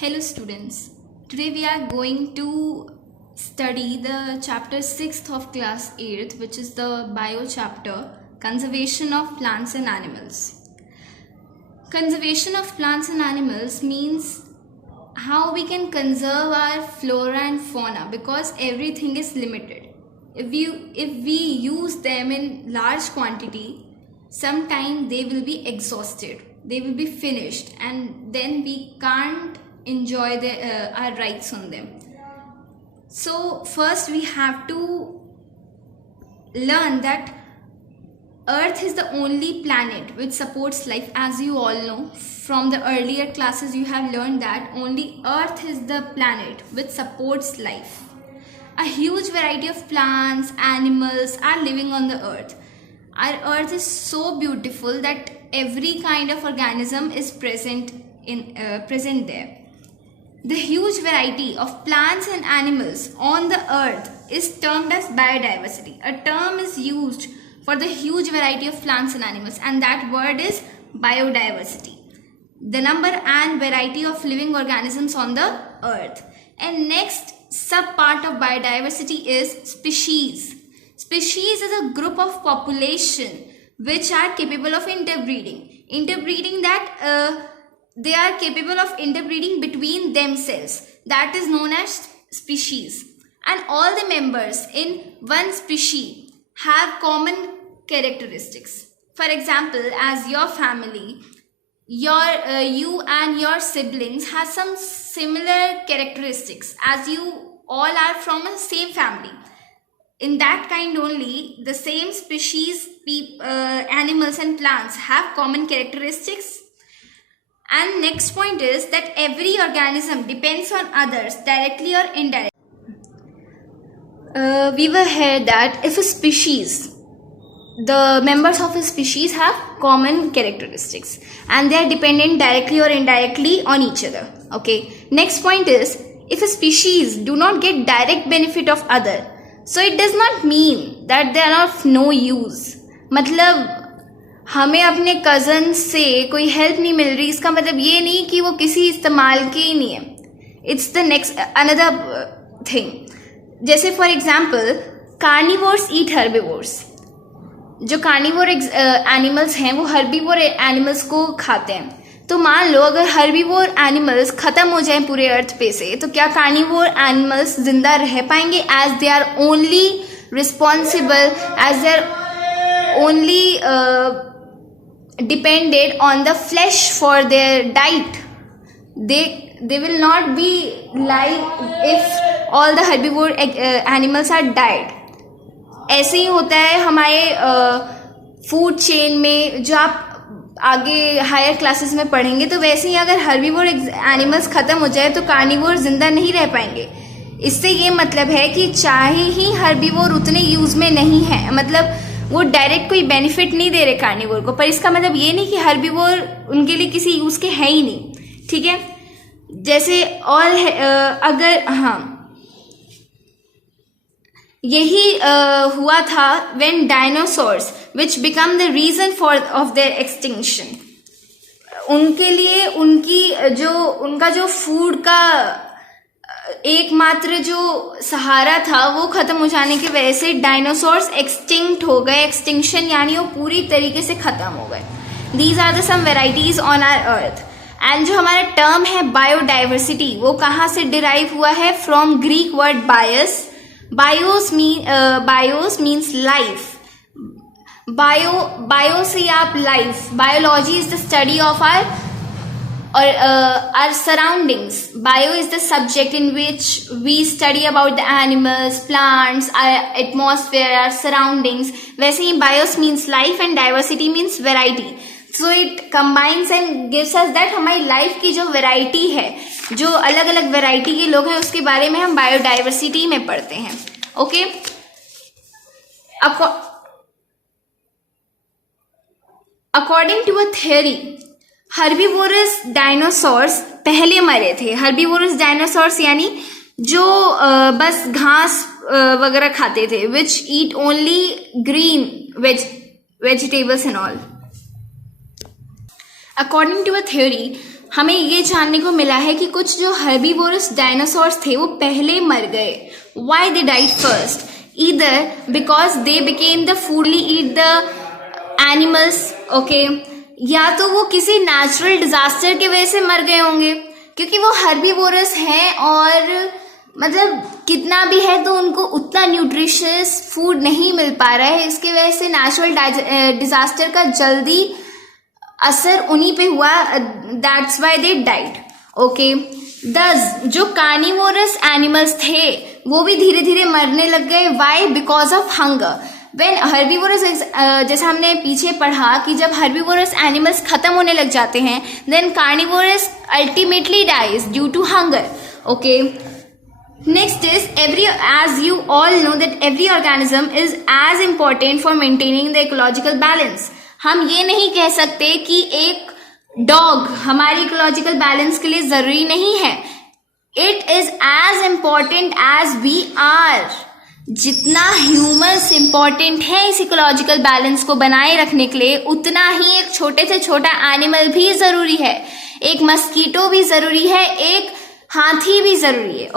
Hello students, today we are going to study the chapter 6th of class 8th, which is the bio chapter, Conservation of Plants and Animals. Conservation of plants and animals means how we can conserve our flora and fauna because everything is limited. If we use them in large quantity, sometime they will be exhausted, they will be finished, and then we can't enjoy our rights on them. So first we have to learn that Earth is the only planet which supports life. As you all know, from the earlier classes you have learned that only Earth is the planet which supports life. A huge variety of plants, animals are living on the Earth. Our Earth is so beautiful that every kind of organism is present there. The huge variety of plants and animals on the Earth is termed as biodiversity. A term is used for the huge variety of plants and animals, and that word is biodiversity. The number and variety of living organisms on the Earth. And next sub part of biodiversity is species. Species is a group of population which are capable of interbreeding. Interbreeding that they are capable of interbreeding between themselves. That is known as species. And all the members in one species have common characteristics. For example, as your family, you and your siblings have some similar characteristics as you all are from a same family. In that kind only, the same species, animals and plants have common characteristics. And next point is that every organism depends on others directly or indirectly. We were heard that if a species, the members of a species have common characteristics and they are dependent directly or indirectly on each other. Okay. Next point is if a species do not get direct benefit of other, so it does not mean that they are of no use. मतलब हमें अपने cousin से कोई help नहीं मिल रही, इसका मतलब ये नहीं कि वो किसी इस्तेमाल के ही नहीं है. It's the next another thing. जैसे for example carnivores eat herbivores. जो कार्निवोर एनिमल्स हैं वो हर्बीवोर एनिमल्स को खाते हैं. तो मान लो अगर हर्बीवोर एनिमल्स खत्म हो जाएं पूरे अर्थ पे से, तो क्या कार्निवोर एनिमल्स जिंदा रह पाएंगे? As they are only responsible, as they are only depended on the flesh for their diet. They will not be live if all the herbivore animals are died. ऐसे ही होता है हमारे फूड चेन में, जो आप आगे हायर क्लासेस में पढ़ेंगे, तो वैसे ही अगर हर्बीवोर एनिमल्स खत्म हो जाए तो कार्निवोर जिंदा नहीं रह पाएंगे. इससे ये मतलब है कि चाहे ही हर्बीवोर उतने यूज में नहीं है, मतलब वो डायरेक्ट कोई बेनिफिट नहीं दे रहे कार्निवोर को, पर इसका मतलब ये नहीं कि हर्बीवोर उनके लिए किसी यूज के है ही नहीं. ठीक है. जैसे और अगर यही हुआ था when dinosaurs which become the reason for of their extinction. उनके लिए उनका जो फूड का एकमात्र जो सहारा था वो खत्म हो जाने की वजह से डायनासोर्स एक्सटिंक्ट हो गए. एक्सटिंक्शन यानी वो पूरी तरीके से खत्म हो गए. These are the some varieties on our earth. And जो हमारा टर्म है बायोडाइवर्सिटी, वो कहाँ से डिराइव हुआ है? From Greek word BIOS. BIOS means life. Bio से आप life. Biology is the study of our surroundings. Bio is the subject in which we study about the animals, plants, our atmosphere, our surroundings. वैसे ही bios means life and diversity means variety. So it combines and gives us that हमारी life की जो variety है, जो अलग अलग variety के लोग हैं, उसके बारे में हम biodiversity में पढ़ते हैं. Okay? According to a theory, herbivorous dinosaurs पहले मरे थे. हर्बीवोरस डायनासोर्स यानी जो बस घास वगैरह खाते थे, which eat only green vegetables and all. According to a theory, हमें ये जानने को मिला है कि कुछ जो हर्बीवोरस डायनासोर्स थे वो पहले मर गए. Why they died first? Either because they became the foodly eat the animals, okay, या तो वो किसी नेचुरल डिजास्टर की वजह से मर गए होंगे, क्योंकि वो हर्बीवोरस हैं और मतलब कितना भी है तो उनको उतना न्यूट्रिशियस फूड नहीं मिल पा रहा है. इसकी वजह से नेचुरल डिजास्टर का जल्दी असर उन्हीं पे हुआ. That's why they died. Okay, दस जो कार्निवोरस एनिमल्स थे वो भी धीरे धीरे मरने लग गए. Why? Because of hunger. When herbivorous, जैसे हमने पीछे पढ़ा कि जब हर्बीवोरस एनिमल्स खत्म होने लग जाते हैं, then carnivorous ultimately dies due to hunger. Okay, next is as you all know that every organism is as important for maintaining the ecological balance. हम ये नहीं कह सकते कि एक डॉग हमारी इकोलॉजिकल बैलेंस के लिए जरूरी नहीं है. It is as important as we are. जितना ह्यूमंस इम्पॉर्टेंट है इस इकोलॉजिकल बैलेंस को बनाए रखने के लिए, उतना ही एक छोटे से छोटा एनिमल भी जरूरी है. एक मस्कीटो भी जरूरी है, एक हाथी भी जरूरी है.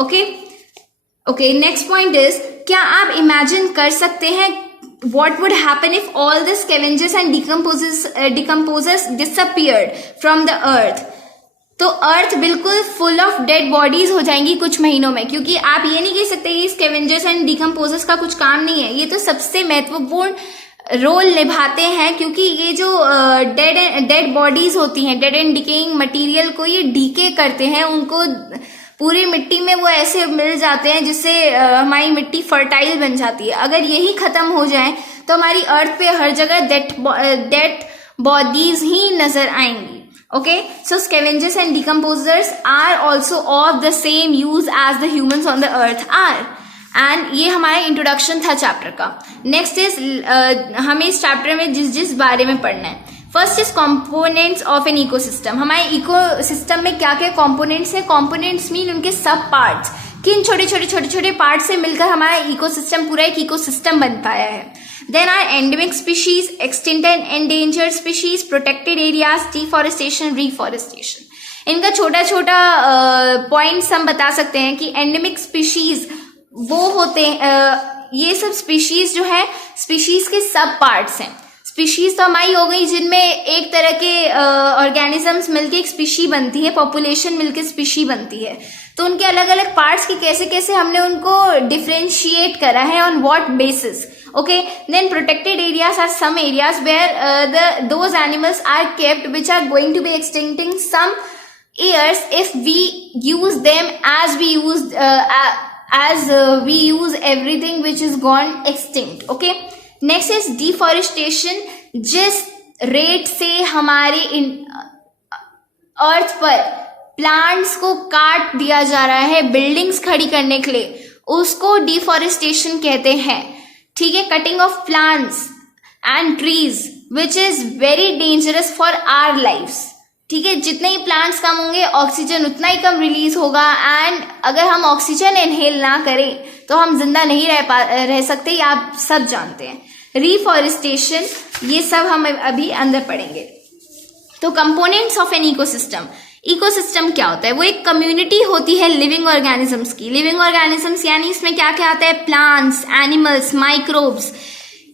ओके, नेक्स्ट पॉइंट इज, क्या आप इमेजिन कर सकते हैं what would happen if all the scavengers and decomposers disappeared from the earth? तो अर्थ बिल्कुल फुल ऑफ डेड बॉडीज हो जाएंगी कुछ महीनों में, क्योंकि आप ये नहीं कह सकते कि स्कैवेंजर्स एंड डिकम्पोजर्स का कुछ काम नहीं है. ये तो सबसे महत्वपूर्ण रोल निभाते हैं, क्योंकि ये जो डेड बॉडीज होती हैं, डेड एंड डिकेइंग मटेरियल को ये डीके करते हैं, उनको पूरी मिट्टी में वो ऐसे मिल जाते हैं जिससे हमारी मिट्टी फर्टाइल बन जाती है. अगर यही खत्म हो जाए तो हमारी अर्थ पे हर जगह डेड बॉडीज ही नजर आएंगी. Okay, so scavengers and decomposers are also of the same use as the humans on the earth are. And ये हमारा इंट्रोडक्शन था चैप्टर का. नेक्स्ट इज, हमें इस चैप्टर में जिस बारे में पढ़ना है. First is components of an ecosystem. हमारे इकोसिस्टम में क्या क्या कॉम्पोनेंट्स हैं? कॉम्पोनेंट्स मीन उनके सब पार्ट्स. किन छोटे छोटे पार्ट से मिलकर हमारा इकोसिस्टम, पूरा एक इकोसिस्टम बन पाया है. Then are endemic species, extinct and endangered species, protected areas, deforestation, reforestation. इनका छोटा छोटा पॉइंट्स हम बता सकते हैं कि एंडेमिक स्पीशीज वो होते हैं, ये सब स्पीशीज जो है स्पीशीज के सब पार्ट्स हैं. स्पीशीज तो हमारी हो गई जिनमें एक तरह के ऑर्गेनिजम्स मिलके एक स्पीशी बनती है, पॉपुलेशन मिलके स्पीशी बनती है. तो उनके अलग अलग पार्ट्स की कैसे कैसे हमने उनको डिफरेंशिएट करा है, on what basis. Okay, then protected areas are some areas where those animals are kept which are going to be extincting some years if we use them as we use everything which is gone extinct. Okay, next is deforestation. जिस rate से हमारे अर्थ पर plants को काट दिया जा रहा है बिल्डिंग्स खड़ी करने के लिए, उसको डिफॉरेस्टेशन कहते हैं. ठीक है, cutting off plants and trees which is very dangerous for our lifes. ठीक है, जितने ही प्लांट्स कम होंगे ऑक्सीजन उतना ही कम रिलीज होगा. एंड अगर हम ऑक्सीजन इनहेल ना करें तो हम जिंदा नहीं रह सकते, ये आप सब जानते हैं. रिफॉरेस्टेशन, ये सब हम अभी अंदर पढ़ेंगे. तो components of an ecosystem. Ecosystem क्या होता है? वो एक कम्युनिटी होती है लिविंग ऑर्गेनिजम्स की. लिविंग ऑर्गेनिजम्स यानी इसमें क्या क्या आता है? Plants, animals, microbes,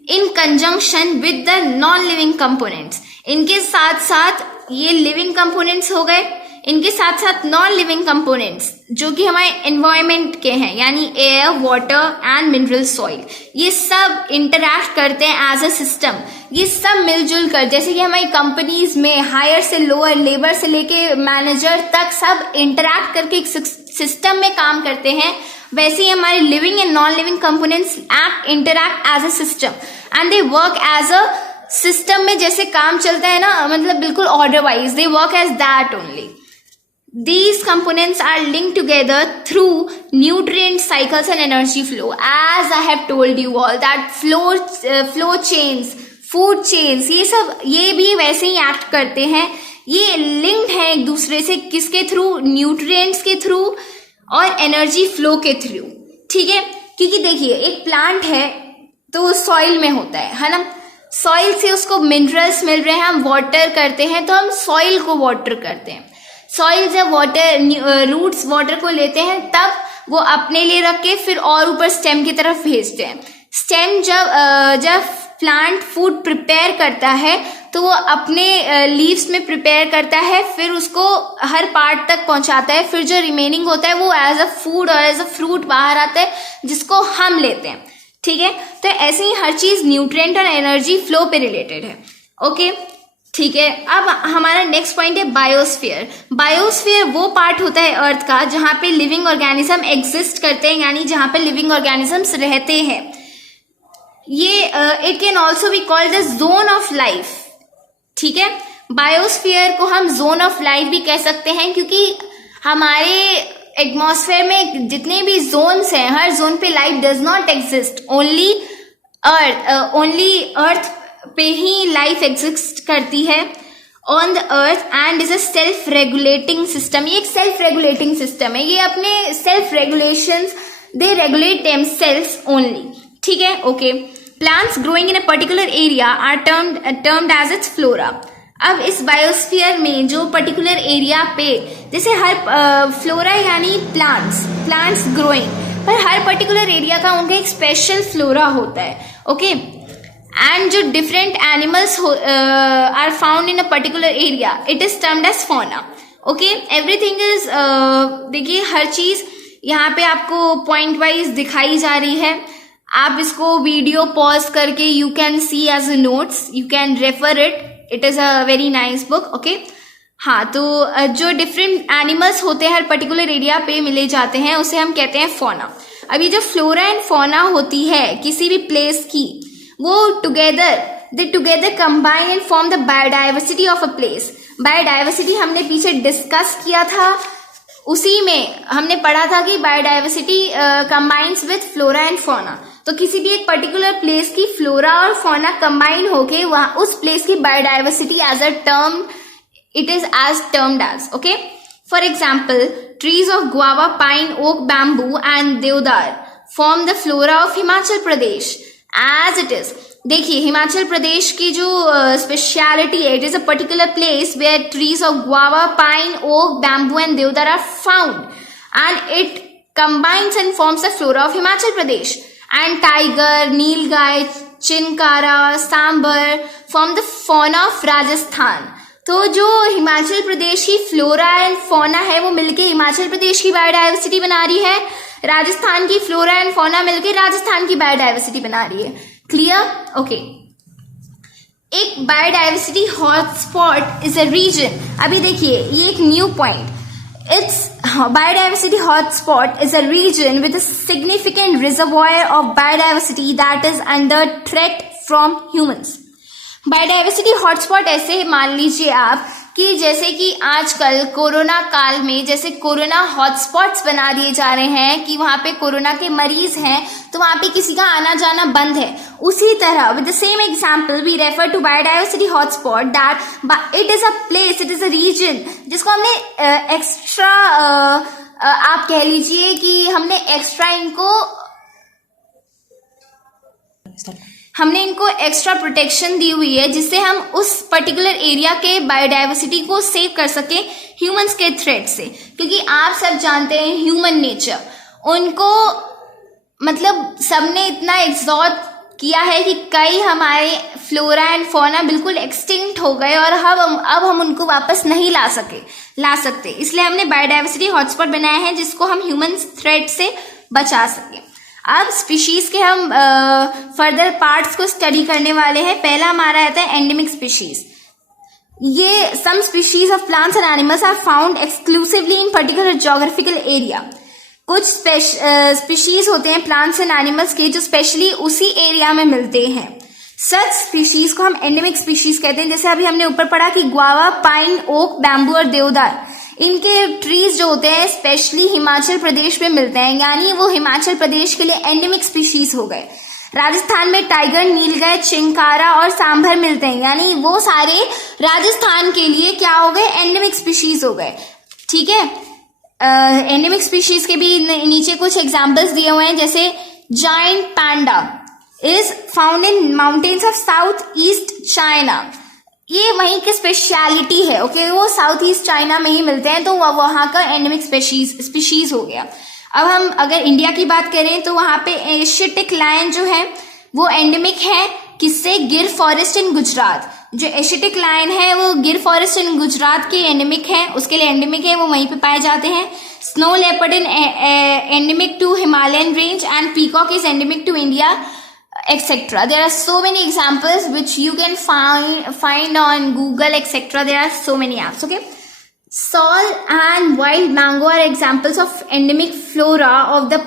in conjunction with the non living components. इनके साथ साथ ये लिविंग कंपोनेंट्स हो गए, इनके साथ साथ नॉन लिविंग कंपोनेंट्स जो कि हमारे एनवायरमेंट के हैं, यानी air, water and mineral soil. ये सब इंटरैक्ट करते हैं एज अ सिस्टम. ये सब मिलजुल कर, जैसे कि हमारी कंपनीज में हायर से लोअर, लेबर से लेके मैनेजर तक सब इंटरैक्ट करके एक सिस्टम में काम करते हैं, वैसे ही हमारे living and non living components interact as a system and they work as a system में जैसे काम चलता है ना, मतलब बिल्कुल order wise, they work as that only. These components are linked together through nutrient cycles and energy flow. As I have told you all that flow chains, food chains, ये सब ये भी वैसे ही एक्ट करते हैं. ये लिंक्ड है एक दूसरे से, किसके थ्रू? न्यूट्रिएंट्स के थ्रू और एनर्जी फ्लो के थ्रू. ठीक है, क्योंकि देखिए एक प्लांट है तो वो सॉइल में होता है ना. सॉइल से उसको मिनरल्स मिल रहे हैं, हम वाटर करते हैं तो हम सॉइल को वाटर करते हैं. सॉइल जब वाटर रूट्स वाटर को लेते हैं तब वो अपने लिए रख के फिर और ऊपर स्टेम की तरफ भेजते हैं। स्टेम जब प्लांट फूड प्रिपेयर करता है तो वो अपने लीव्स में प्रिपेयर करता है, फिर उसको हर पार्ट तक पहुंचाता है, फिर जो रिमेनिंग होता है वो एज अ फूड और एज अ फ्रूट बाहर आता है जिसको हम लेते हैं। ठीक है, तो ऐसे ही हर चीज न्यूट्रिएंट और एनर्जी फ्लो पे रिलेटेड है। ओके, ठीक है। अब हमारा नेक्स्ट पॉइंट है बायोस्फीयर। बायोस्फीयर वो पार्ट होता है अर्थ का जहां पे लिविंग ऑर्गेनिज्म एग्जिस्ट करते हैं, यानी जहां पे लिविंग ऑर्गेनिजम्स रहते हैं। ये it can also be called the zone of life. ठीक है, बायोस्फीयर को हम जोन ऑफ लाइफ भी कह सकते हैं क्योंकि हमारे एटमॉस्फेयर में जितने भी जोन्स हैं, हर जोन पे life does not exist, only earth पे ही लाइफ एग्जिस्ट करती है on the earth and is a self regulating system. ये एक सेल्फ रेगुलेटिंग सिस्टम है, ये अपने self regulations they regulate themselves only. ठीक है, okay. Plants growing in a particular area are termed as its flora. अब इस बायोस्फीयर में जो पर्टिकुलर एरिया पे, जैसे हर फ्लोरा यानी प्लांट्स ग्रोइंग, पर हर पर्टिकुलर एरिया का उनका एक स्पेशल फ्लोरा होता है। ओके, एंड जो different animals are found in a particular area, it is termed as fauna. Okay, everything is, देखिए हर चीज यहाँ पे आपको पॉइंट वाइज दिखाई जा रही है। आप इसको वीडियो पॉज करके you can see as a notes, you can refer it is a very nice book. Okay, हाँ, तो जो डिफरेंट एनिमल्स होते हैं हर पर्टिकुलर एरिया पे मिले जाते हैं उसे हम कहते हैं फौना। अभी जो फ्लोरा एंड फौना होती है किसी भी प्लेस की, वो together combine and form the biodiversity of a place. Biodiversity हमने पीछे डिस्कस किया था, उसी में हमने पढ़ा था कि biodiversity combines with flora and fauna. तो किसी भी एक पर्टिकुलर प्लेस की फ्लोरा और फौना कंबाइन होके वहां उस प्लेस की biodiversity as a term, it is as termed as. Okay, for example, trees of guava, pine, oak, bamboo and deodar form the flora of Himachal Pradesh as it is. देखिए हिमाचल प्रदेश की जो speciality है, it is a particular place where trees of guava, pine, oak, bamboo and deodar are found and it combines and forms the flora of Himachal Pradesh. And tiger, nilgai, chinkara, sambar form the fauna of Rajasthan. तो जो हिमाचल प्रदेश की flora and fauna है वो मिलके हिमाचल प्रदेश की biodiversity बना रही है, राजस्थान की फ्लोरा एंड फौना मिलके राजस्थान की बायोडाइवर्सिटी बना रही है। क्लियर? ओके। एक biodiversity hotspot is a region. अभी देखिए ये एक new point, it's biodiversity hotspot is a region with a significant reservoir of biodiversity that is under threat from humans. Biodiversity hotspot ऐसे मान लीजिए आप कि जैसे कि आजकल कोरोना काल में जैसे कोरोना हॉटस्पॉट्स बना दिए जा रहे हैं कि वहां पे कोरोना के मरीज हैं तो वहां पे किसी का आना जाना बंद है, उसी तरह with the same example we refer to biodiversity hotspot that it is a place, it is a region जिसको हमने एक्स्ट्रा आप कह लीजिए कि हमने एक्स्ट्रा इनको एक्स्ट्रा प्रोटेक्शन दी हुई है जिससे हम उस पर्टिकुलर एरिया के बायोडाइवर्सिटी को सेव कर सके ह्यूमंस के थ्रेट से। क्योंकि आप सब जानते हैं ह्यूमन नेचर, उनको मतलब सबने इतना एग्जॉस्ट किया है कि कई हमारे फ्लोरा एंड फौना बिल्कुल एक्सटिंक्ट हो गए और अब हम उनको वापस नहीं ला सकते। इसलिए हमने बायोडाइवर्सिटी हॉटस्पॉट बनाया है जिसको हम ह्यूमन थ्रेट से बचा सके। अब स्पीशीज के हम फर्दर पार्ट्स को स्टडी करने वाले हैं। पहला हमारा आता है एंडेमिक स्पीशीज। ये some species of plants and animals are found exclusively in particular geographical area. कुछ स्पीशीज होते हैं प्लांट्स एंड एनिमल्स के जो स्पेशली उसी एरिया में मिलते हैं। सच स्पीशीज को हम एंडेमिक स्पीशीज कहते हैं। जैसे अभी हमने ऊपर पढ़ा कि गुआवा, पाइन, ओक, बैम्बू और देवदार, इनके ट्रीज जो होते हैं स्पेशली हिमाचल प्रदेश में मिलते हैं, यानी वो हिमाचल प्रदेश के लिए एंडेमिक स्पीशीज हो गए। राजस्थान में टाइगर, नीलगाय, चिंकारा और सांभर मिलते हैं, यानी वो सारे राजस्थान के लिए क्या हो गए, एंडेमिक स्पीशीज हो गए। ठीक है, एंडेमिक स्पीशीज के भी नीचे कुछ एग्जाम्पल्स दिए हुए हैं, जैसे giant panda is found in mountains of south east China. ये वहीं की स्पेशलिटी है, ओके, वो साउथ ईस्ट चाइना में ही मिलते हैं, तो वहाँ का एंडेमिक स्पीशीज हो गया। अब हम अगर इंडिया की बात करें तो वहाँ पे एशियाटिक लायन जो है वो एंडेमिक है, किससे? गिर फॉरेस्ट इन गुजरात। जो एशियाटिक लायन है वो गिर फॉरेस्ट इन गुजरात के एंडेमिक है, उसके लिए एंडेमिक है, वो वहीं पे पाए जाते हैं। Snow leopard in endemic to Himalayan range and peacock is endemic to India, etc. There are so many examples which you can find on Google, etc. There are so many apps, okay. Salt and wild mango are examples of endemic flora of the